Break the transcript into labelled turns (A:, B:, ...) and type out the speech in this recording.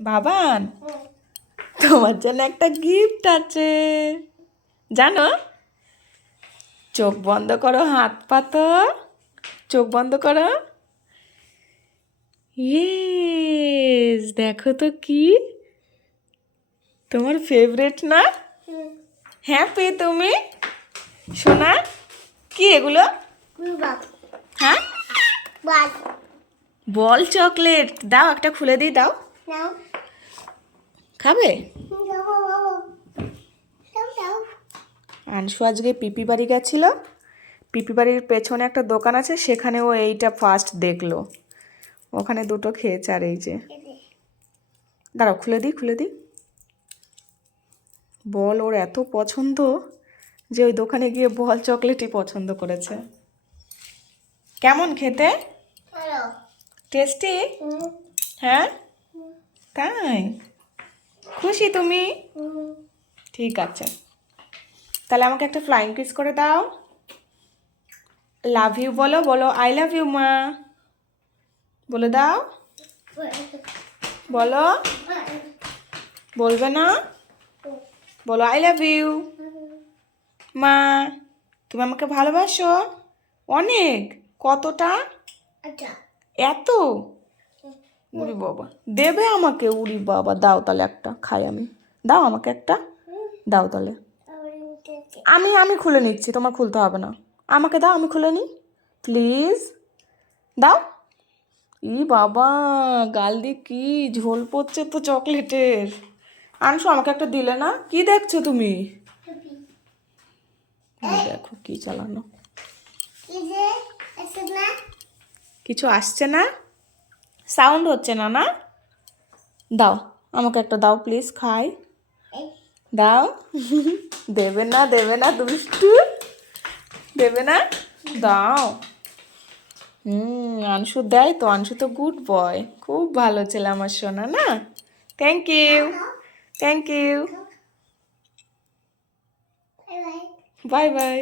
A: বাবান তোমার জন্য একটা গিফট আছে। জানো? চোখ বন্ধ করো হাত পাতো চোখ বন্ধ করো। ইয়েস দেখো তো কি। তোমার ফেভারিট না? হ্যাঁ পে তুমি। শোনা কি এগুলো? হ্যাঁ? বল চকলেট দাও একটা খুলে দিই দাও। খাবে? আনসু আজকে পিপি বাড়ি গেছিল। পিপি বাড়ির পেছনে একটা দোকান আছে সেখানে ও এইটা ফার্স্ট দেখল। ওখানে দুটো খেয়েছে আর এই যে। দাঁড়াও খুলে দিই খুলে দিই। বল ওর এত পছন্দ যে ওই দোকানে গিয়ে বল চকলেটই পছন্দ করেছে। কেমন খেতে? টেস্টি? হ্যাঁ? তাই? খুশি তুমি? ঠিক আছে। তাহলে আমাকে একটা ফ্লাইং কিস করে দাও। লাভ ইউ বলো বলো আই লাভ ইউ মা। বলে দাও। বলো। বলবে না? বলো আই লাভ ইউ মা তুমি আমাকে ভালোবাসো? অনেক। কতটা? এত? উড়ি বাবা। দেবে আমাকে উড়ি বাবা দাও তাহলে একটা খাই আমি। দাও আমাকে একটা দাও তাহলে। আমি আমি খুলে নিচ্ছি তোমার খুলতে হবে না। আমাকে দাও আমি খুলে নিই। প্লিজ দাও। ই বাবা গাল দিয়ে কি ঝোল পড়ছে তো চকলেটের। আনসো আমাকে একটা দিলে না? কি দেখছ তুমি? দেখো কি চালানো। কিছু আসছে না? সাউন্ড হচ্ছে না না? দাও আমাকে একটা দাও প্লিজ খাই। দাও। দেবে না দেবে না দুষ্টু। দেবে না? দাও। হুম আংশু দেয় তো আংশু তো গুড বয়। খুব ভালো ছেলে আমার সোনা না? Thank you thank you bye bye